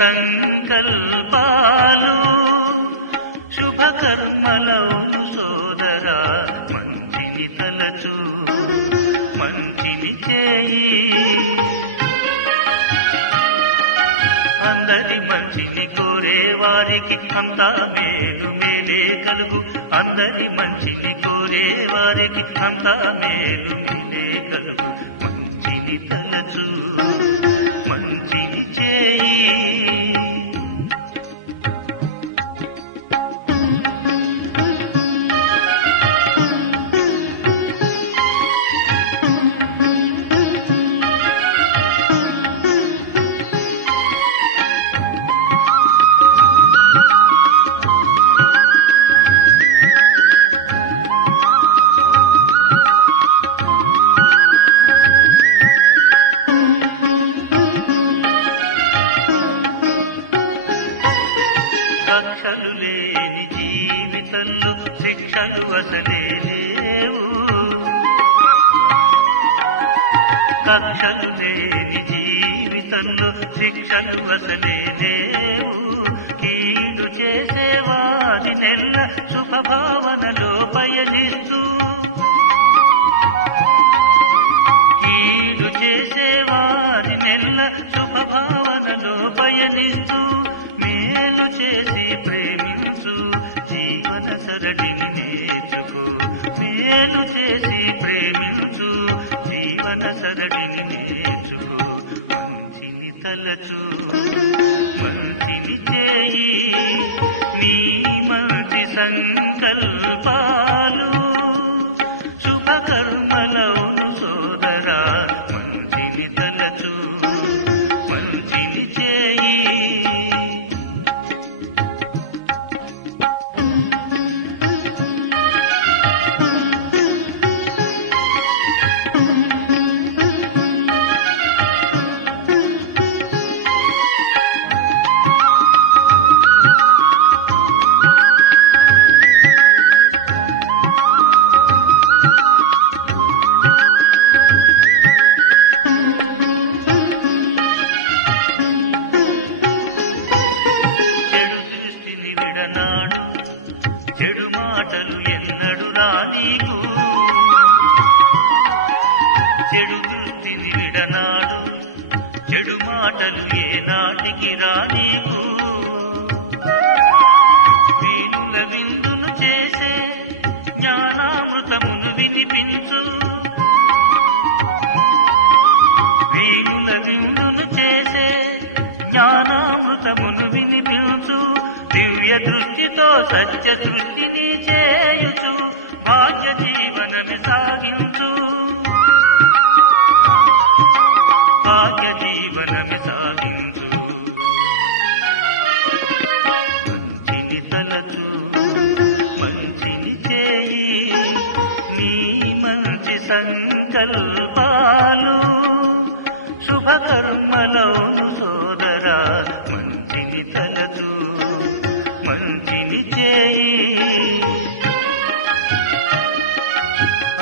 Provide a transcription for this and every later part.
సంకల్పాలు శుభకర్మలవును సోదరా మంచిని తలచు మంచిని చేయి అందరి మంచిని కోరే వారికి అంతా మేలు మేలే కలుగు అందరి మంచిని కోరే వారికి అంతా మేలు మేలే కలుగు మంచిని తలచు మంచిని చేయి కక్షలు లేని జీవితంలో శిక్షలు అసలే లేవు కక్షలు లేని జీవితంలో శిక్షలు అసలే లేవు కీడు చేసేవారి నెల్ల శుభభావనలో పయనిస్తూ కీడు చేసేవారి నెల్ల శుభభావనలో పయనిస్తూ మేలు చేసి ప్రేమించు జీవన సరళిని నేర్చుకో మేలు చేసి ప్రేమించు జీవన సరళిని నేర్చుకో మంచిని తలచు మంచిని చేయి నీ మంచి సంకల్పాలు శుభకర్మలవును సోదరా మంచిని తలచు మంచిని చేయి చెడు దృష్టిని విడనాడు చెడు మాటలు ఎన్నడు రానీకు చెడు దృష్టిని విడనాడు చెడు మాటలు ఏనాటికి రానీకు వీణుల విందును చేసే జ్ఞానామృతమును వినిపించు వీణుల విందును చేసే జ్ఞానామృతమును వినిపించు దివ్య దృష్టితో సత్య దృష్టిని చేయుచు భాగ్య జీవనమి సాగించు భాగ్య జీవనమి సాగించు మంచిని తలచు మంచిని చేయి నీ మంచి సంకల్పాలు శుభకర్మలవును సోదరా మంచిని తలచు మంచిని చేయి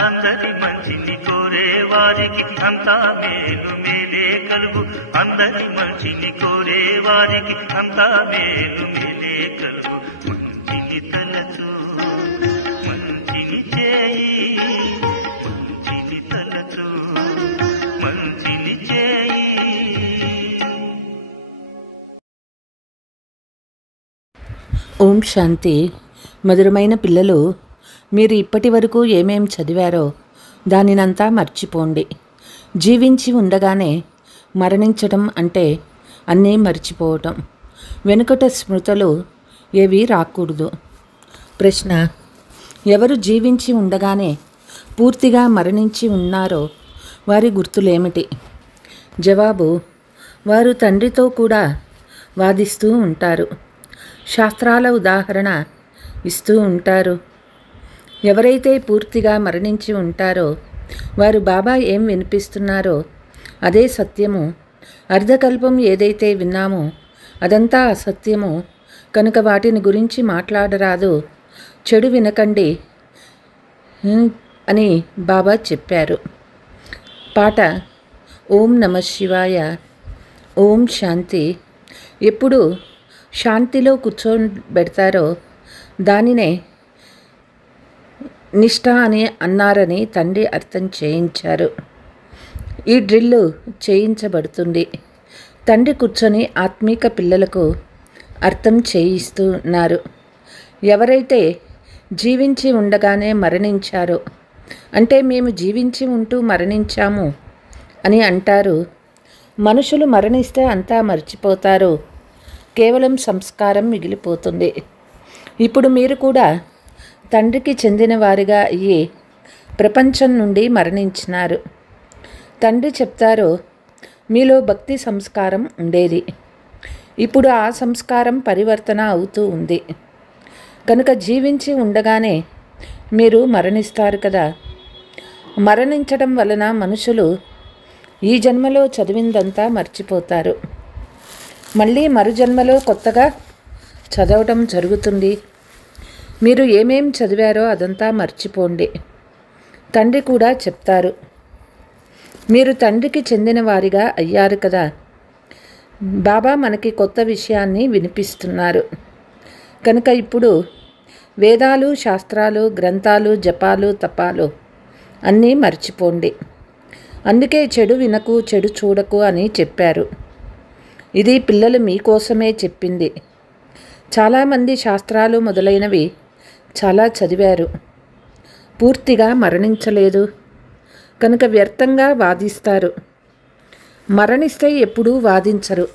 అందరి మంచిని కోరే వారికి అంతా మేలు మేలే కలుగు అందరి మంచిని కోరే వారికి అంతా మేలు మేలే కలుగు మంచిని తలచు మంచిని చేయి మంచిని తలచు మంచిని చేయి. ఓం శాంతి. మధురమైన పిల్లలు, మీరు ఇప్పటి వరకు ఏమేం చదివారో దానినంతా మర్చిపోండి. జీవించి ఉండగానే మరణించడం అంటే అన్నీ మర్చిపోవటం. వెనుకట స్మృతులు ఏవి రాకూడదు. ప్రశ్న: ఎవరు జీవించి ఉండగానే పూర్తిగా మరణించి ఉన్నారో వారి గుర్తులేమిటి? జవాబు: వారు తండ్రితో కూడా వాదిస్తూ ఉంటారు, శాస్త్రాల ఉదాహరణ ఇస్తూ ఉంటారు. ఎవరైతే పూర్తిగా మరణించి ఉంటారో వారు బాబా ఏం వినిపిస్తున్నారో అదే సత్యము. అర్ధకల్పం ఏదైతే విన్నామో అదంతా అసత్యము కనుక వాటిని గురించి మాట్లాడరాదు. చెడు వినకండి అని బాబా చెప్పారు. పాట: ఓం నమ శివాయ. ఓం శాంతి. ఎప్పుడు శాంతిలో కూర్చోబెడతారో దానినే నిష్ఠ అని అన్నారని తండ్రి అర్థం చేయించారు. ఈ డ్రిల్లు చేయించబడుతుంది. తండ్రి కూర్చొని ఆత్మీక పిల్లలకు అర్థం చేయిస్తున్నారు. ఎవరైతే జీవించి ఉండగానే మరణించారో, అంటే మేము జీవించి ఉంటూ మరణించాము అని అంటారు. మనుషులు మరణిస్తే అంతా మర్చిపోతారు, కేవలం సంస్కారం మిగిలిపోతుంది. ఇప్పుడు మీరు కూడా తండ్రికి చెందిన వారిగా అయ్యి ప్రపంచం నుండి మరణించినారు. తండ్రి చెప్తారు, మీలో భక్తి సంస్కారం ఉండేది, ఇప్పుడు ఆ సంస్కారం పరివర్తన అవుతూ ఉంది. కనుక జీవించి ఉండగానే మీరు మరణిస్తారు కదా. మరణించడం వలన మనుషులు ఈ జన్మలో చదివిందంతా మర్చిపోతారు. మళ్ళీ మరు జన్మలో కొత్తగా చదవటం జరుగుతుంది. మీరు ఏమేం చదివారో అదంతా మర్చిపోండి. తండ్రి కూడా చెప్తారు, మీరు తండ్రికి చెందిన వారిగా అయ్యారు కదా. బాబా మనకి కొత్త విషయాన్ని వినిపిస్తున్నారు. కనుక ఇప్పుడు వేదాలు, శాస్త్రాలు, గ్రంథాలు, జపాలు, తపాలు అన్నీ మర్చిపోండి. అందుకే చెడు వినకు, చెడు చూడకు అని చెప్పారు. ఇది పిల్లలు మీకోసమే చెప్పింది. చాలామంది శాస్త్రాలు మొదలైనవి చాలా చదివారు, పూర్తిగా మరణించలేదు. కనుక వ్యర్థంగా వాదిస్తారు. మరణిస్తే ఎప్పుడూ వాదించరు.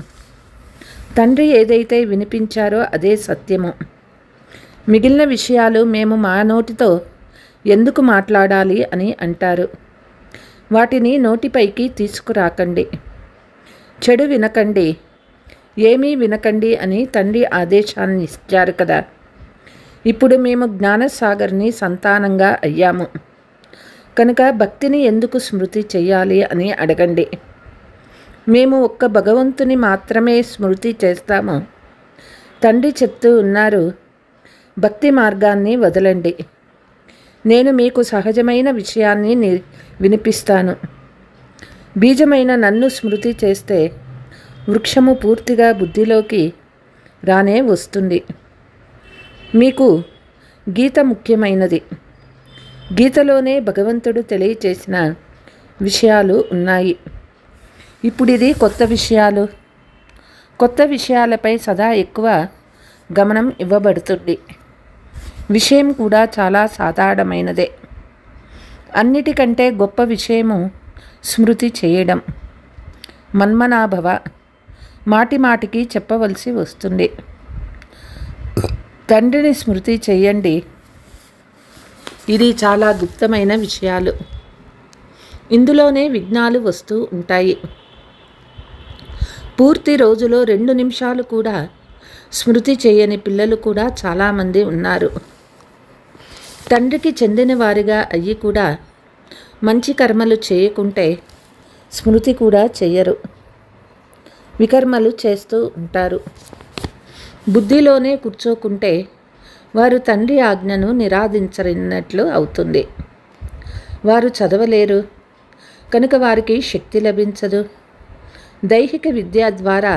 తండ్రి ఏదైతే వినిపించారో అదే సత్యము. మిగిలిన విషయాలు మేము మా నోటితో ఎందుకు మాట్లాడాలి అని అంటారు. వాటిని నోటిపైకి తీసుకురాకండి. చెడు వినకండి, ఏమీ వినకండి అని తండ్రి ఆదేశాన్ని ఇచ్చారు కదా. ఇప్పుడు మేము జ్ఞానసాగర్ని సంతానంగా అయ్యాము. కనుక భక్తిని ఎందుకు స్మృతి చేయాలి అని అడగండి. మేము ఒక్క భగవంతుని మాత్రమే స్మృతి చేస్తాము. తండ్రి చెప్తూ ఉన్నారు, భక్తి మార్గాన్ని వదలండి. నేను మీకు సహజమైన విషయాన్ని వినిపిస్తాను. బీజమైన నన్ను స్మృతి చేస్తే వృక్షము పూర్తిగా బుద్ధిలోకి రానే వస్తుంది. మీకు గీత ముఖ్యమైనది. గీతలోనే భగవంతుడు తెలియచేసిన విషయాలు ఉన్నాయి. ఇప్పుడు ఇది కొత్త విషయాలు. కొత్త విషయాలపై సదా ఎక్కువ గమనం ఇవ్వబడుతుంది. విషయం కూడా చాలా సాధారణమైనదే. అన్నిటికంటే గొప్ప విషయము స్మృతి చేయడం. మన్మనాభవ మాటి మాటికి చెప్పవలసి వస్తుంది. తండ్రిని స్మృతి చేయండి. ఇది చాలా గుప్తమైన విషయాలు. ఇందులోనే విఘ్నాలు వస్తూ ఉంటాయి. పూర్తి రోజులో 2 నిమిషాలు కూడా స్మృతి చేయని పిల్లలు కూడా చాలామంది ఉన్నారు. తండ్రికి చెందిన వారిగా అయ్యి కూడా మంచి కర్మలు చేయకుంటే స్మృతి కూడా చెయ్యరు, వికర్మలు చేస్తూ ఉంటారు. బుద్ధిలోనే కూర్చోకుంటే వారు తండ్రి ఆజ్ఞను నిరాధించరినట్లు అవుతుంది. వారు చదవలేరు, కనుక వారికి శక్తి లభించదు. దైహిక విద్య ద్వారా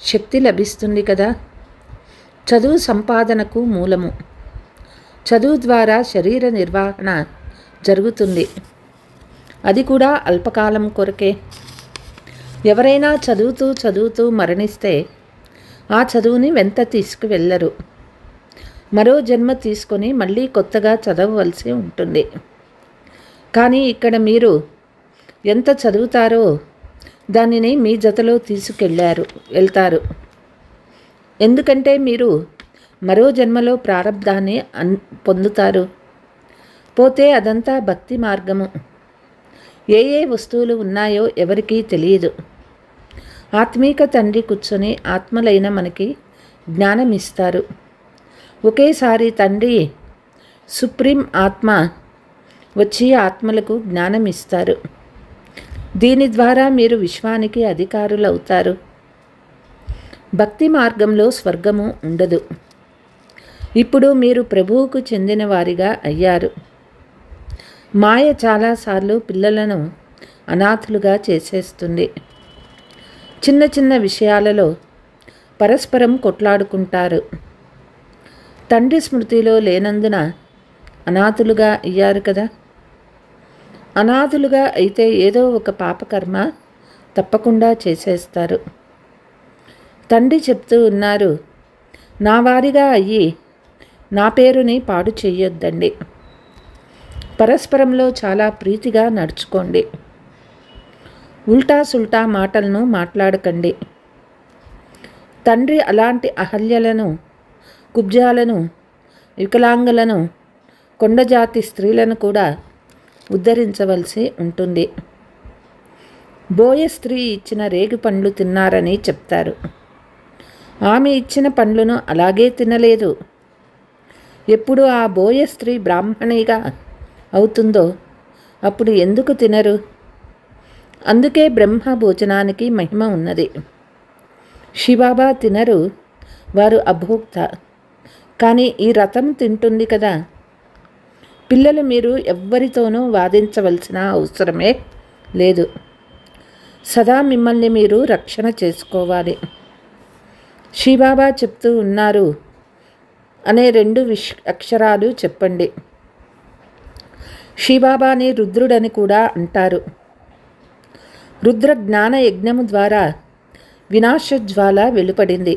శక్తి లభిస్తుంది కదా. చదువు సంపాదనకు మూలము. చదువు ద్వారా శరీర నిర్వహణ జరుగుతుంది. అది కూడా అల్పకాలం కొరకే. ఎవరైనా చదువుతూ మరణిస్తే ఆ చదువుని వెంట తీసుకువెళ్ళరు. మరో జన్మ తీసుకొని మళ్ళీ కొత్తగా చదవవలసి ఉంటుంది. కానీ ఇక్కడ మీరు ఎంత చదువుతారో దానిని మీ జతలో వెళ్తారు. ఎందుకంటే మీరు మరో జన్మలో ప్రారబ్ధాన్ని పొందుతారు. పోతే అదంతా భక్తి మార్గము. ఏ వస్తువులు ఉన్నాయో ఎవరికీ తెలియదు. ఆత్మీక తండ్రి కూర్చొని ఆత్మలైన మనకి జ్ఞానం ఇస్తారు. ఒకేసారి తండ్రి సుప్రీం ఆత్మ వచ్చి ఆత్మలకు జ్ఞానం ఇస్తారు. దీని ద్వారా మీరు విశ్వానికి అధికారులవుతారు. భక్తి మార్గంలో స్వర్గము ఉండదు. ఇప్పుడు మీరు ప్రభువుకు చెందిన వారిగా అయ్యారు. మాయ చాలాసార్లు పిల్లలను అనాథులుగా చేసేస్తుంది. చిన్న చిన్న విషయాలలో పరస్పరం కొట్లాడుకుంటారు. తండ్రి స్మృతిలో లేనందున అనాథులుగా అయ్యారు కదా. అనాథులుగా అయితే ఏదో ఒక పాపకర్మ తప్పకుండా చేసేస్తారు. తండ్రి చెప్తూ ఉన్నారు, నా వారిగా అయ్యి నా పేరుని పాడు చెయ్యొద్దండి. పరస్పరంలో చాలా ప్రీతిగా నడుచుకోండి. ఉల్టా సుల్టా మాటలను మాట్లాడకండి. తండ్రి అలాంటి అహల్యలను, కుబ్జాలను, వికలాంగులను, కొండజాతి స్త్రీలను కూడా ఉద్ధరించవలసి ఉంటుంది. బోయ స్త్రీ ఇచ్చిన రేగి పండ్లు తిన్నారని చెప్తారు. ఆమె ఇచ్చిన పండ్లను అలాగే తినలేదు. ఎప్పుడు ఆ బోయ స్త్రీ బ్రాహ్మణిగా అవుతుందో అప్పుడు ఎందుకు తినరు? అందుకే బ్రహ్మ భోజనానికి మహిమ ఉన్నది. శివబాబా తినరు, వారు అభోక్త. కానీ ఈ రథం తింటుంది కదా. పిల్లలు, మీరు ఎవ్వరితోనూ వాదించవలసిన అవసరమే లేదు. సదా మిమ్మల్ని మీరు రక్షణ చేసుకోవాలి. శివబాబా చెప్తూ ఉన్నారు అనే 2 అక్షరాలు చెప్పండి. శివబాబాని రుద్రుడని కూడా అంటారు. రుద్ర జ్ఞాన యజ్ఞము ద్వారా వినాశజ్వాల వెలుపడింది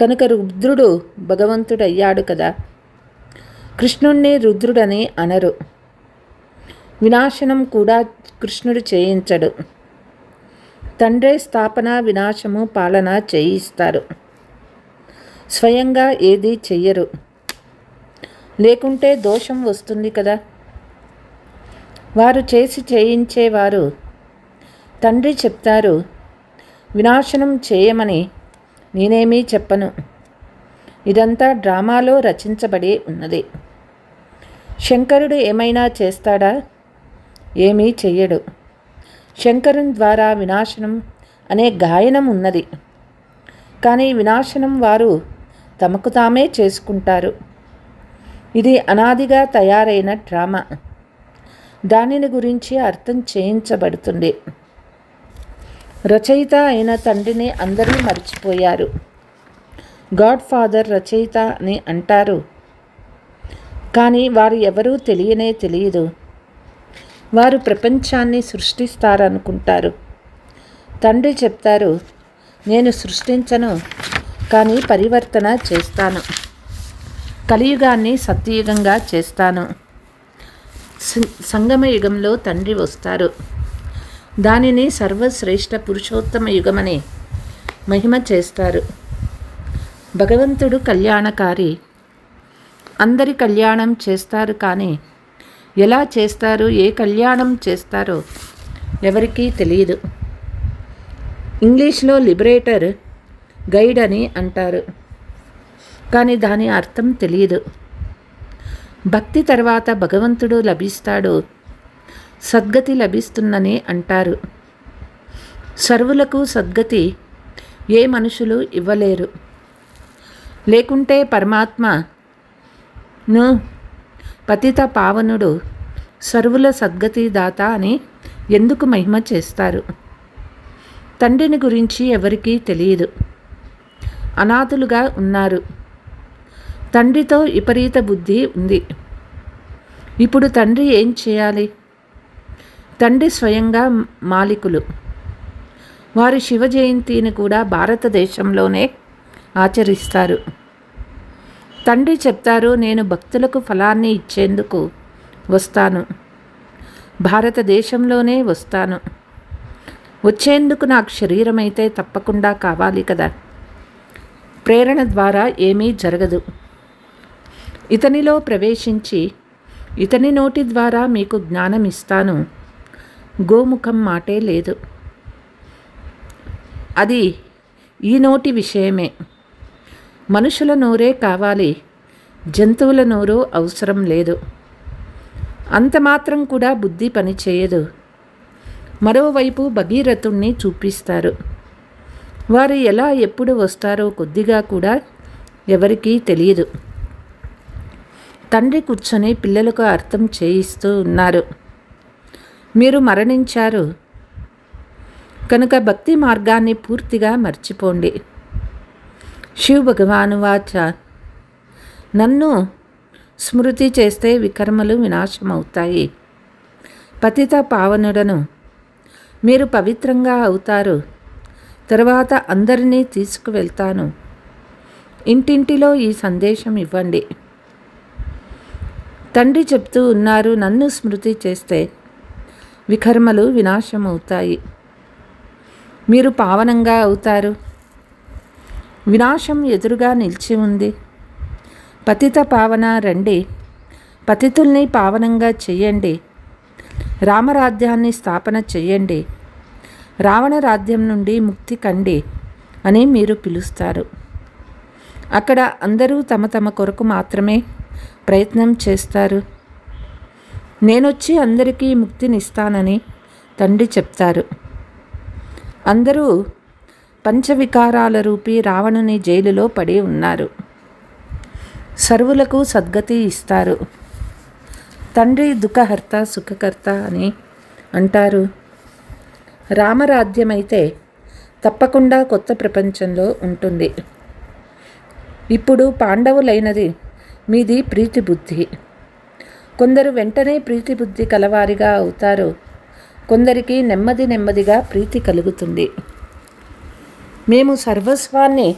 కనుక రుద్రుడు భగవంతుడయ్యాడు కదా. కృష్ణుణ్ణి రుద్రుడని అనరు. వినాశనం కూడా కృష్ణుడు చేయించడు. తండ్రే స్థాపన, వినాశము, పాలన చేయిస్తారు. స్వయంగా ఏదీ చెయ్యరు. లేకుంటే దోషం వస్తుంది కదా. వారు చేసి చేయించేవారు. తండ్రి చెప్తారు, వినాశనం చేయమని నేనేమీ చెప్పను. ఇదంతా డ్రామాలో రచించబడి ఉన్నది. శంకరుడు ఏమైనా చేస్తాడా? ఏమీ చెయ్యడు. శంకరుని ద్వారా వినాశనం అనే గాయనం ఉన్నది. కానీ వినాశనం వారు తమకు తామే చేసుకుంటారు. ఇది అనాదిగా తయారైన డ్రామా. దానిని గురించి అర్థం చేయించబడుతుంది. రచయిత అయిన తండ్రిని అందరూ మర్చిపోయారు. గాడ్ ఫాదర్ రచయిత అని అంటారు. కానీ వారు ఎవరూ తెలియదు. వారు ప్రపంచాన్ని సృష్టిస్తారనుకుంటారు. తండ్రి చెప్తారు, నేను సృష్టించను, కానీ పరివర్తన చేస్తాను. కలియుగాన్ని సత్యయుగంగా చేస్తాను. సంగమ యుగంలో తండ్రి వస్తారు. దానిని సర్వశ్రేష్ఠ పురుషోత్తమ యుగమని మహిమ చేస్తారు. భగవంతుడు కళ్యాణకారి. అందరి కళ్యాణం చేస్తారు. కానీ ఎలా చేస్తారు, ఏ కళ్యాణం చేస్తారో ఎవరికీ తెలియదు. ఇంగ్లీష్లో లిబరేటర్, గైడ్ అని అంటారు. కానీ దాని అర్థం తెలియదు. భక్తి తర్వాత భగవంతుడు లభిస్తాడు, సద్గతి లభిస్తుందని అంటారు. సర్వులకు సద్గతి ఏ మనుషులు ఇవ్వలేరు. లేకుంటే పరమాత్మను పతిత పావనుడు సర్వుల సద్గతి దాత అని ఎందుకు మహిమ చేస్తారు? తండ్రిని గురించి ఎవరికీ తెలియదు. అనాథులుగా ఉన్నారు. తండ్రితో విపరీత బుద్ధి ఉంది. ఇప్పుడు తండ్రి ఏం చేయాలి? తండ్రి స్వయంగా మాలికులు. వారి శివ జయంతిని కూడా భారతదేశంలోనే ఆచరిస్తారు. తండ్రి చెప్తారు, నేను భక్తులకు ఫలాన్ని ఇచ్చేందుకు వస్తాను. భారతదేశంలోనే వస్తాను. వచ్చేందుకు నాకు శరీరం అయితే తప్పకుండా కావాలి కదా. ప్రేరణ ద్వారా ఏమీ జరగదు. ఇతనిలో ప్రవేశించి ఇతని నోటి ద్వారా మీకు జ్ఞానం ఇస్తాను. గోముఖం మాటే లేదు. అది ఈ నోటి విషయమే. మనుషుల నోరే కావాలి, జంతువుల నోరు అవసరం లేదు. అంత మాత్రం కూడా బుద్ధి పనిచేయదు. మరోవైపు భగీరథుణ్ణి చూపిస్తారు. వారు ఎలా ఎప్పుడు వస్తారో కొద్దిగా కూడా ఎవరికీ తెలియదు. తండ్రి కూర్చొని పిల్లలకు అర్థం చేయిస్తూ ఉన్నారు. మీరు మరణించారు కనుక భక్తి మార్గాన్ని పూర్తిగా మర్చిపోండి. శివ భగవానువాచ నన్ను స్మృతి చేస్తే వికర్మలు వినాశమవుతాయి. పతిత పావనుడను మీరు పవిత్రంగా అవుతారు. తర్వాత అందరినీ తీసుకువెళ్తాను. ఇంటింటిలో ఈ సందేశం ఇవ్వండి. తండ్రి చెప్తూ ఉన్నారు, నన్ను స్మృతి చేస్తే వికర్మలు వినాశమవుతాయి, మీరు పావనంగా అవుతారు. వినాశం ఎదురుగా నిలిచి ఉంది. పతిత పావన రండి, పతితుల్ని పావనంగా చెయ్యండి, రామరాజ్యాన్ని స్థాపన చెయ్యండి, రావణ రాజ్యం నుండి ముక్తి కండి అని మీరు పిలుస్తారు. అక్కడ అందరూ తమ తమ కొరకు మాత్రమే ప్రయత్నం చేస్తారు. నేనొచ్చి అందరికీ ముక్తినిస్తానని తండ్రి చెప్తారు. అందరూ పంచవికారాల రూపీ రావణుని జైలులో పడి ఉన్నారు. సర్వులకు సద్గతి ఇస్తారు. తండ్రి దుఃఖహర్త సుఖకర్త అని అంటారు. రామరాజ్యమైతే తప్పకుండా కొత్త ప్రపంచంలో ఉంటుంది. ఇప్పుడు పాండవులైనది మీది ప్రీతి బుద్ధి. కొందరు వెంటనే ప్రీతి బుద్ధి కలవారిగా అవుతారు. కొందరికి నెమ్మది నెమ్మదిగా ప్రీతి కలుగుతుంది. మేము సర్వస్వాన్ని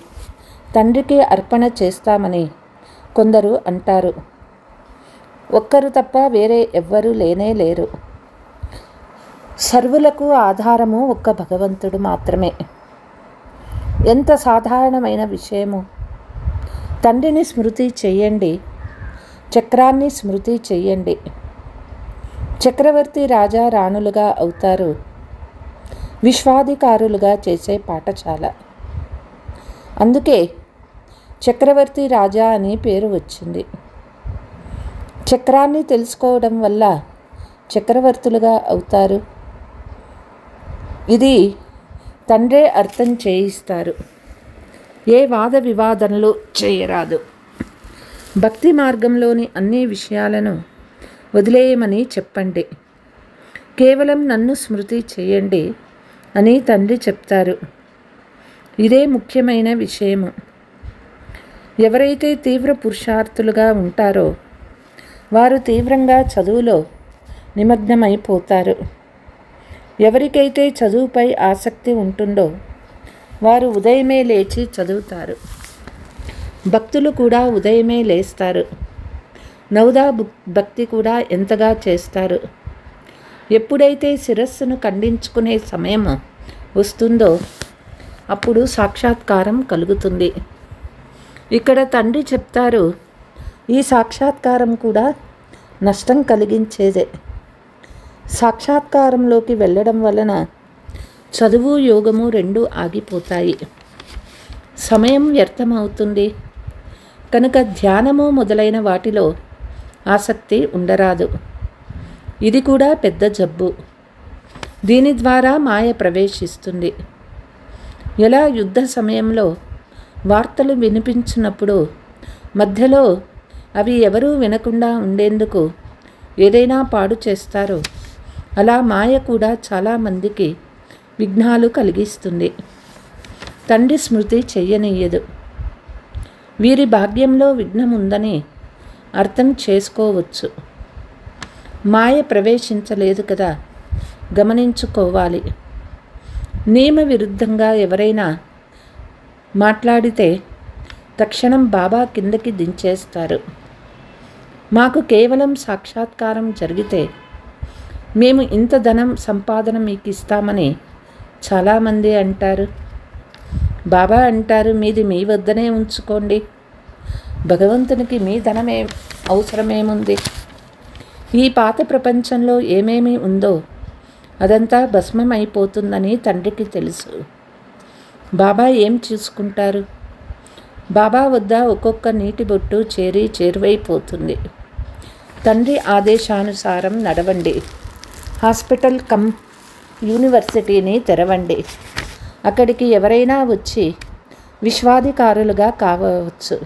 తండ్రికి అర్పణ చేస్తామని కొందరు అంటారు. ఒక్కరు తప్ప వేరే ఎవ్వరూ లేనే లేరు. సర్వులకు ఆధారము ఒక్క భగవంతుడు మాత్రమే. ఎంత సాధారణమైన విషయము. తండ్రిని స్మృతి చెయ్యండి, చక్రాన్ని స్మృతి చెయ్యండి. చక్రవర్తి రాజా రాణులుగా అవుతారు. విశ్వాధికారులుగా చేసే పాఠశాల. అందుకే చక్రవర్తి రాజా అని పేరు వచ్చింది. చక్రాన్ని తెలుసుకోవడం వల్ల చక్రవర్తులుగా అవుతారు. ఇది తండ్రే అర్థం చేయిస్తారు. ఏ వాద వివాదనలు చేయరాదు. భక్తి మార్గంలోని అన్ని విషయాలను వదిలేయమని చెప్పండి. కేవలం నన్ను స్మృతి చేయండి అని తండ్రి చెప్తారు. ఇదే ముఖ్యమైన విషయము. ఎవరైతే తీవ్ర పురుషార్థులుగా ఉంటారో వారు తీవ్రంగా చదువులో నిమగ్నమైపోతారు. ఎవరికైతే చదువుపై ఆసక్తి ఉంటుందో వారు ఉదయమే లేచి చదువుతారు. భక్తులు కూడా ఉదయమే లేస్తారు. నవదా భక్తి కూడా ఎంతగా చేస్తారు. ఎప్పుడైతే శిరస్సును ఖండించుకునే సమయం వస్తుందో అప్పుడు సాక్షాత్కారం కలుగుతుంది. ఇక్కడ తండ్రి చెప్తారు, ఈ సాక్షాత్కారం కూడా నష్టం కలిగించేదే. సాక్షాత్కారంలోకి వెళ్ళడం వలన చదువు యోగము రెండూ ఆగిపోతాయి. సమయం వ్యర్థమవుతుంది. కనుక ధ్యానము మొదలైన వాటిలో ఆసక్తి ఉండరాదు. ఇది కూడా పెద్ద జబ్బు. దీని ద్వారా మాయ ప్రవేశిస్తుంది. ఎలా యుద్ధ సమయంలో వార్తలు వినిపించినప్పుడు మధ్యలో అవి ఎవరూ వినకుండా ఉండేందుకు ఏదైనా పాడు చేస్తారో అలా మాయ కూడా చాలామందికి విఘ్నాలు కలిగిస్తుంది. తండ్రి స్మృతి చెయ్యనీయదు. వీరి భాగ్యంలో విఘ్నం ఉందని అర్థం చేసుకోవచ్చు. మాయ ప్రవేశించలేదు కదా, గమనించుకోవాలి. నియమ విరుద్ధంగా ఎవరైనా మాట్లాడితే తక్షణం బాబా కిందకి దించేస్తారు. మాకు కేవలం సాక్షాత్కారం జరిగితే మేము ఇంత ధనం సంపాదన మీకు ఇస్తామని చాలామంది అంటారు. బాబా అంటారు, మీది మీ వద్దనే ఉంచుకోండి. భగవంతునికి మీ ధనమే అవసరమేముంది? ఈ పాత ప్రపంచంలో ఏమేమి ఉందో అదంతా భస్మమైపోతుందని తండ్రికి తెలుసు. బాబా ఏం చూసుకుంటారు? బాబా వద్ద ఒక్కొక్క నీటి బొట్టు చేరువైపోతుంది. తండ్రి ఆదేశానుసారం నడవండి. హాస్పిటల్ కమ్ యూనివర్సిటీని తెరవండి. అక్కడికి ఎవరైనా వచ్చి విశ్వాధికారులుగా కావచ్చు.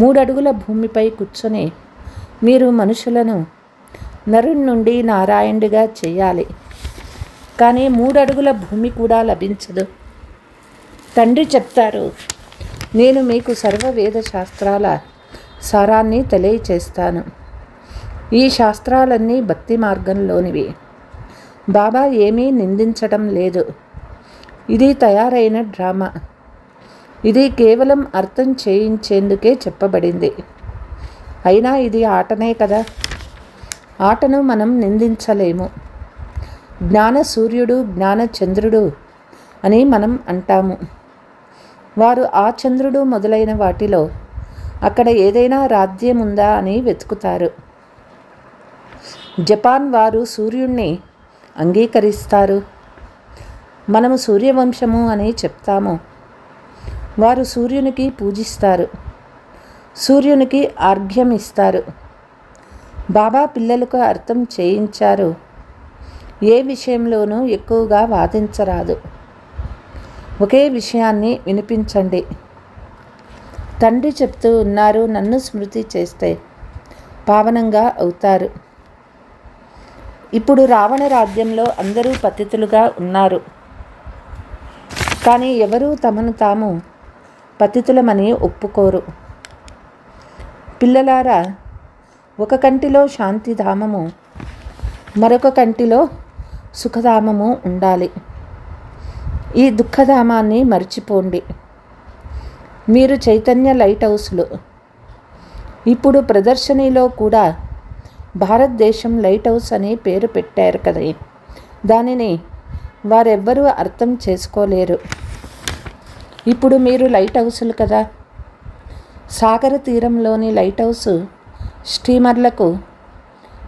3 అడుగుల భూమిపై కూర్చొని మీరు మనుషులను నరుడి నుండి నారాయణుడిగా చేయాలి. కానీ 3 అడుగుల భూమి కూడా లభించదు. తండ్రి చెప్తారు, నేను మీకు సర్వ వేద శాస్త్రాల సారాన్ని తెలియచేస్తాను. ఈ శాస్త్రాలన్నీ భక్తి మార్గంలోనివి. బాబా ఏమీ నిందించడం లేదు. ఇది తయారైన డ్రామా. ఇది కేవలం అర్థం చేయించేందుకే చెప్పబడింది. అయినా ఇది ఆటనే కదా. ఆటను మనం నిందించలేము. జ్ఞాన సూర్యుడు, జ్ఞాన చంద్రుడు అని మనం అంటాము. వారు ఆ చంద్రుడు మొదలైన వాటిలో అక్కడ ఏదైనా రాజ్యం ఉందా అని వెతుకుతారు. జపాన్ వారు సూర్యుణ్ణి అంగీకరిస్తారు. మనము సూర్యవంశము అని చెప్తాము. వారు సూర్యునికి పూజిస్తారు, సూర్యునికి అర్ఘ్యం ఇస్తారు. బాబా పిల్లలకు అర్థం చేయించారు. ఏ విషయంలోనూ ఎక్కువగా వాదించరాదు. ఒకే విషయాన్ని వినిపించండి. తండ్రి చెప్తూ ఉన్నారు, నన్ను స్మృతి చేస్తే పావనంగా అవుతారు. ఇప్పుడు రావణ రాజ్యంలో అందరూ పతితులుగా ఉన్నారు. కానీ ఎవరూ తమను తాము పతితులమని ఒప్పుకోరు. పిల్లలారా, ఒక కంటిలో శాంతిధామము, మరొక కంటిలో సుఖధామము ఉండాలి. ఈ దుఃఖధామాన్ని మర్చిపోండి. మీరు చైతన్య లైట్ హౌస్లు. ఇప్పుడు ప్రదర్శనలో కూడా భారతదేశం లైట్ హౌస్ అని పేరు పెట్టారు కదా. దానిని వారెవ్వరూ అర్థం చేసుకోలేరు. ఇప్పుడు మీరు లైట్ హౌసులు కదా. సాగర తీరంలోని లైట్ హౌస్ స్టీమర్లకు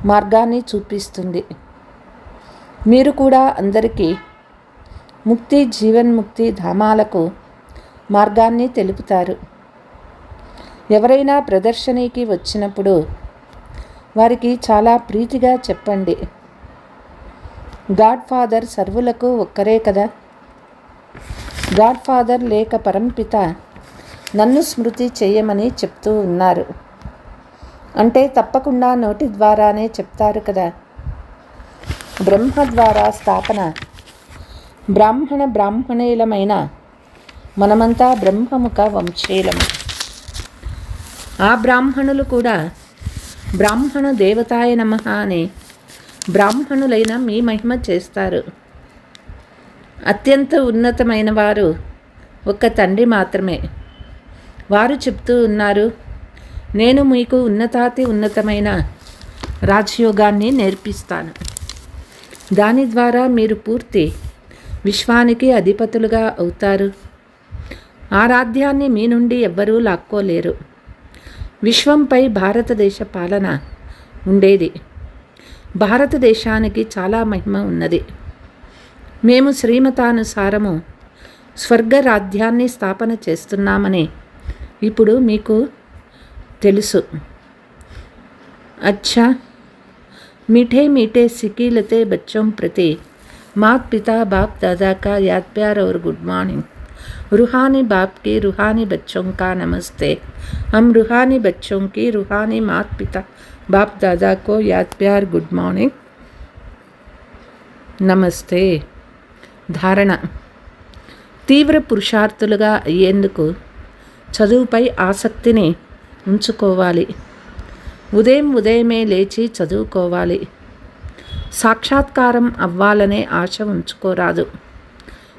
మార్గాన్ని చూపిస్తుంది. మీరు కూడా అందరికీ ముక్తి, జీవన్ముక్తి ధామాలకు మార్గాన్ని తెలుపుతారు. ఎవరైనా ప్రదర్శనకి వచ్చినప్పుడు వారికి చాలా ప్రీతిగా చెప్పండి, గాడ్ ఫాదర్ సర్వులకు ఒక్కరే కదా. గాడ్ ఫాదర్ లేక పరంపిత నన్ను స్మృతి చేయమని చెప్తూ ఉన్నారు అంటే తప్పకుండా నోటి ద్వారానే చెప్తారు కదా. బ్రహ్మ ద్వారా స్థాపన. బ్రాహ్మణీలమైన మనమంతా బ్రహ్మముఖ వంశీయులము. ఆ బ్రాహ్మణులు కూడా బ్రాహ్మణ దేవతాయ నమః అని బ్రాహ్మణులైన మీ మహిమ చేస్తారు. అత్యంత ఉన్నతమైన వారు ఒక్క తండ్రి మాత్రమే. వారు చెప్తూ ఉన్నారు, నేను మీకు ఉన్నతాతి ఉన్నతమైన రాజయోగాన్ని నేర్పిస్తాను. దాని ద్వారా మీరు పూర్తి విశ్వానికి అధిపతులుగా అవుతారు. ఆ రాజ్యాన్ని మీ నుండి ఎవ్వరూ లాక్కోలేరు. విశ్వంపై భారతదేశ పాలన ఉండేది. భారతదేశానికి చాలా మహిమ ఉన్నది. మేము శ్రీమతానుసారము స్వర్గరాజ్యాన్ని స్థాపన చేస్తున్నామని ఇప్పుడు మీకు తెలుసు. अच्छा, मीठे मीठे सिकीलते बच्चों प्रति मात पिता बाप दादा का याद प्यार और गुड मॉर्निंग. रूहानी बाप की रूहानी बच्चों का नमस्ते. हम रूहानी बच्चों की रूहानी मात पिता बाप दादा को याद प्यार गुड मॉर्निंग నమస్తే. ధారణ. తీవ్ర పురుషార్థులుగా అయ్యేందుకు చదువుపై ఆసక్తిని ఉంచుకోవాలి. ఉదయమే లేచి చదువుకోవాలి. సాక్షాత్కారం అవ్వాలనే ఆశ ఉంచుకోరాదు.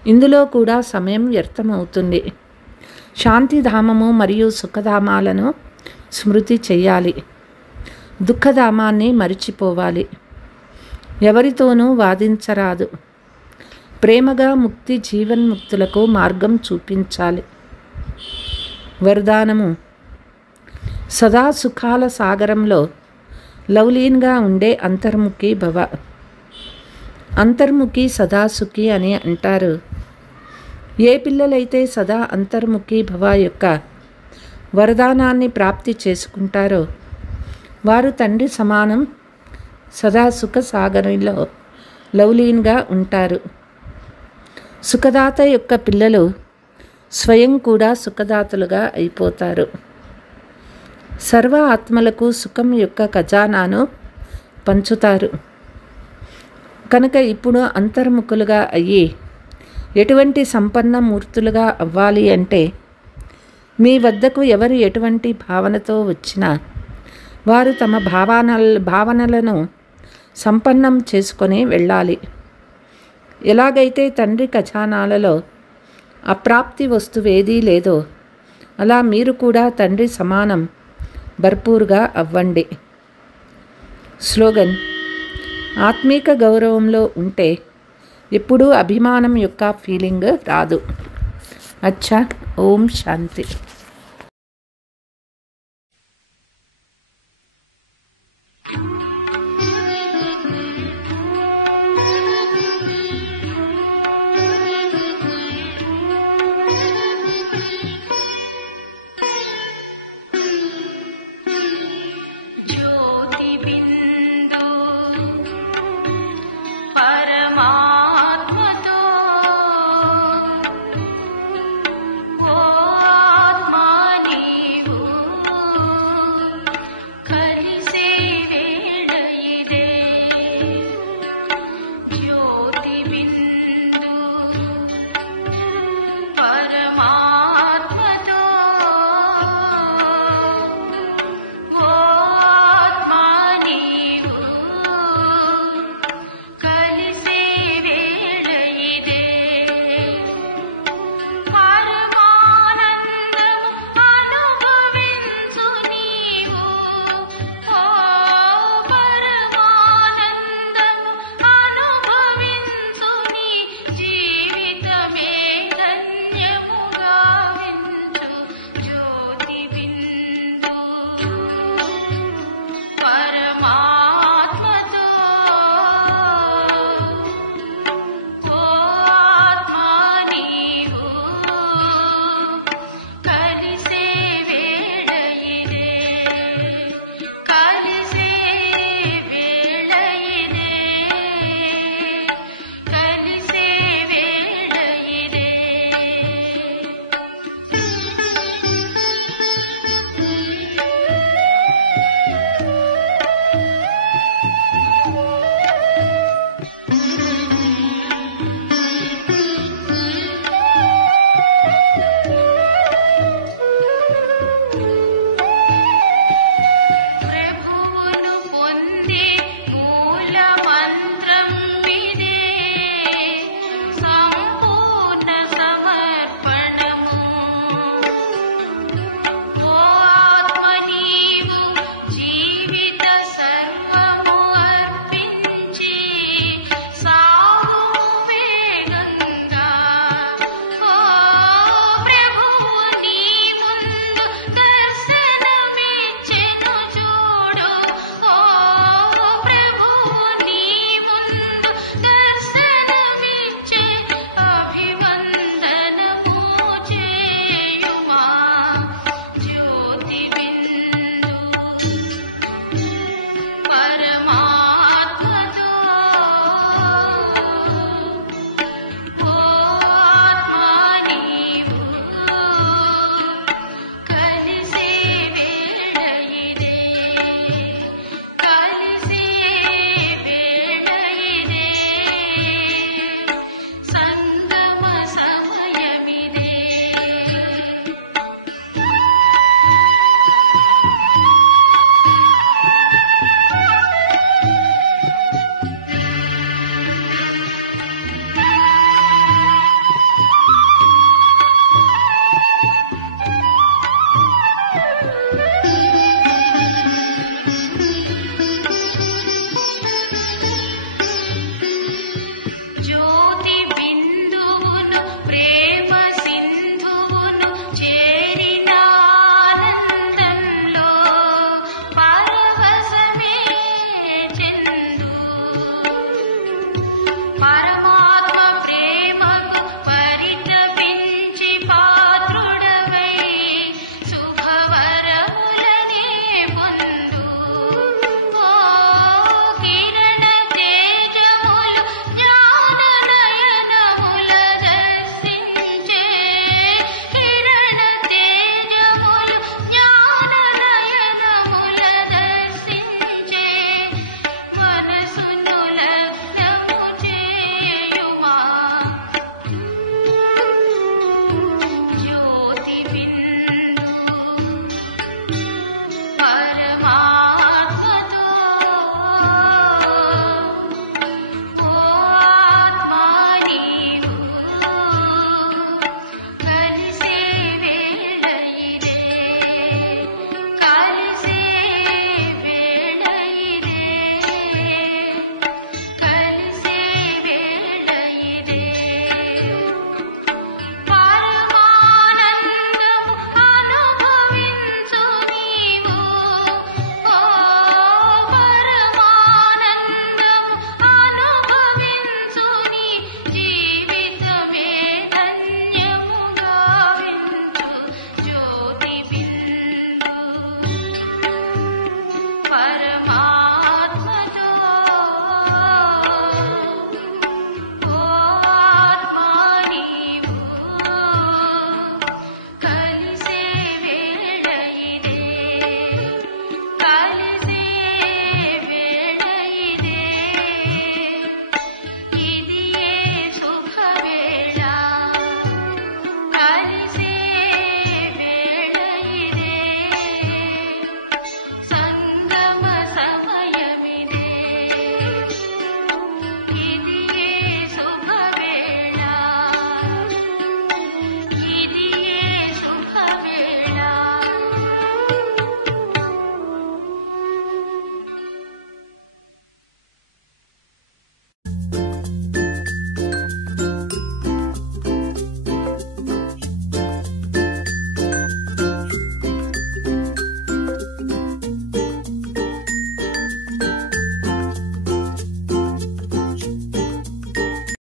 ఇందులో కూడా సమయం వ్యర్థమవుతుంది. శాంతిధామము మరియు సుఖధామాలను స్మృతి చెయ్యాలి. దుఃఖధామాన్ని మరిచిపోవాలి. ఎవరితోనూ వాదించరాదు. ప్రేమగా ముక్తి, జీవన్ముక్తులకు మార్గం చూపించాలి. వరదానము. సదా సుఖాల సాగరంలో లవలీన్గా ఉండే అంతర్ముఖి భవ. అంతర్ముఖి సదా సుఖి అని అంటారు. ఏ పిల్లలైతే సదా అంతర్ముఖి భవ యొక్క వరదానాన్ని ప్రాప్తి చేసుకుంటారో వారు తండ్రి సమానం సదా సుఖ సాగరంలో లవలీన్గా ఉంటారు. సుఖదాత యొక్క పిల్లలు స్వయం కూడా సుఖదాతలుగా అయిపోతారు. సర్వ ఆత్మలకు సుఖం యొక్క ఖజానాను పంచుతారు. కనుక ఇప్పుడు అంతర్ముఖులుగా అయ్యి ఎటువంటి సంపన్న మూర్తులుగా అవ్వాలి అంటే మీ వద్దకు ఎవరు ఎటువంటి భావనతో వచ్చినా వారు తమ భావనలను సంపన్నం చేసుకొని వెళ్ళాలి. ఎలాగైతే తండ్రి ఖజానాలలో అప్రాప్తి వస్తువేదీ లేదో అలా మీరు కూడా తండ్రి సమానం భర్పూర్గా అవ్వండి. స్లోగన్: ఆత్మీక గౌరవంలో ఉంటే ఎప్పుడూ అభిమానం యొక్క ఫీలింగ్ రాదు. అచ్చా. ఓం శాంతి.